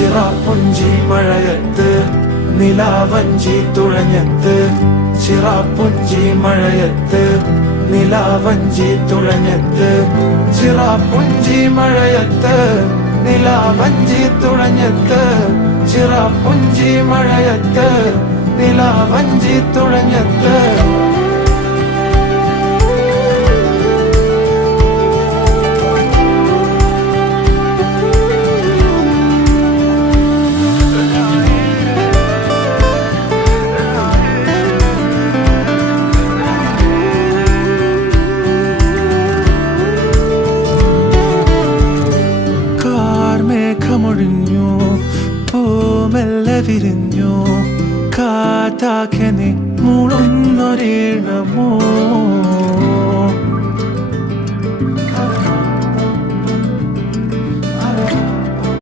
ചിറാപ്പുഞ്ചി മഴയത്ത് നിലാവഞ്ചി തുഴഞ്ഞത്ത്, ചിറാപ്പുഞ്ചി മഴയത്ത് നിലാവഞ്ചി തുഴഞ്ഞത്ത്, ചിറാപ്പുഞ്ചി മഴയത്ത് നിലാവഞ്ചി തുഴഞ്ഞത്ത്, ചിറാപ്പുഞ്ചി മഴയത്ത് നിലാവഞ്ചി തുഴഞ്ഞത്ത്. മേഘമൊഴിഞ്ഞു, പൂമെല്ലെ വിരിഞ്ഞു, കാറ്റാകെ നീ മൂളുന്നൊരീണമോ.